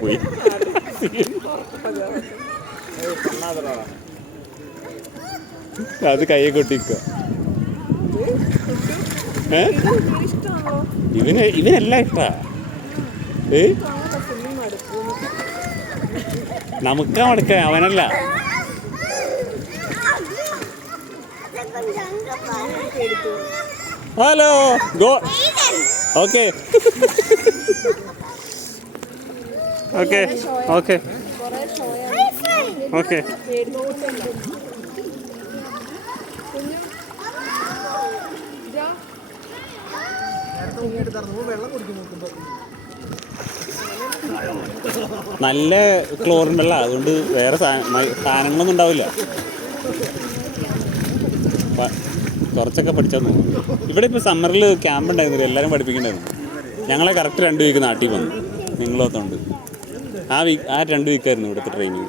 പോയി അത് കയ്യെ കൊട്ടിക്ക. ഇവനെല്ലാം ഇഷ്ടാ. നമുക്കാ മടുക്ക, അവനല്ല. Hello go. Okay okay okay okay. നല്ല ക്ലോറിൻ വെള്ളം, അതുകൊണ്ട് വേറെ സാധനങ്ങളൊന്നും ഉണ്ടാവില്ല. കുറച്ചൊക്കെ പഠിച്ചെന്നു. ഇവിടെ ഇപ്പോൾ സമ്മറിൽ ക്യാമ്പ് ഉണ്ടായിരുന്നില്ല, എല്ലാവരും പഠിപ്പിക്കണ്ടായിരുന്നു. ഞങ്ങളെ കറക്റ്റ് 2 വീക്ക് നാട്ടിൽ വന്നു. നിങ്ങളോത്തുണ്ട് ആ 2 വീക്കായിരുന്നു ഇവിടുത്തെ ട്രെയിനിങ്.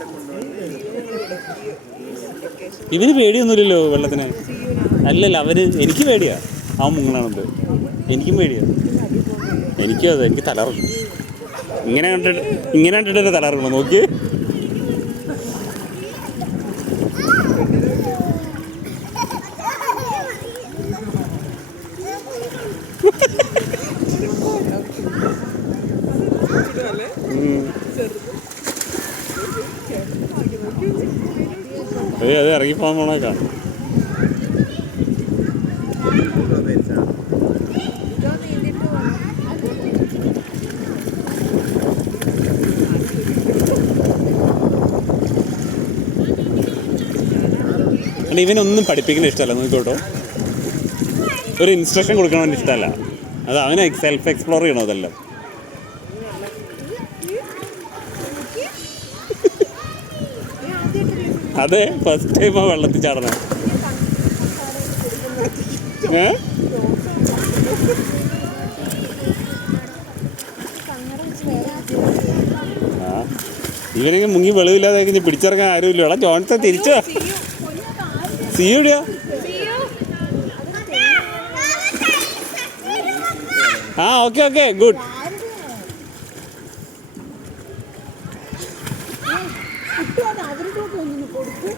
ഇവന് പേടിയൊന്നുമില്ലല്ലോ വെള്ളത്തിന്. അല്ലല്ല, എനിക്ക് പേടിയാ അവൻ മുങ്ങണത്. എനിക്കും പേടിയാ. എനിക്കും അതെ, എനിക്ക് തലറും. ഇങ്ങനെ കണ്ടിട്ട് തലറുള്ളൂ. നോക്കി അത് ഇറങ്ങിപ്പോകാൻ പോണേക്കാ. ഇവനൊന്നും പഠിപ്പിക്കുന്ന ഇഷ്ടമല്ല. നോക്കിക്കോട്ടോ, ഒരു ഇൻസ്ട്രക്ഷൻ കൊടുക്കണമെന്ന് ഇഷ്ടമല്ല. അത് അവന് സെൽഫ് എക്സ്പ്ലോർ ചെയ്യണം അതെല്ലാം. അതെ, ഫസ്റ്റ് ടൈമാ വെള്ളത്തിൽ ചാടണം. ഇവനെങ്കിൽ മുങ്ങി വെളിവില്ലാതെ പിടിച്ചിറങ്ങാൻ ആരുമില്ല. എടാ ജോൺസൺ തിരിച്ചോ. സിയുടെയാ? ആ ഓക്കെ ഓക്കെ ഗുഡ്. കൊടുക്ക്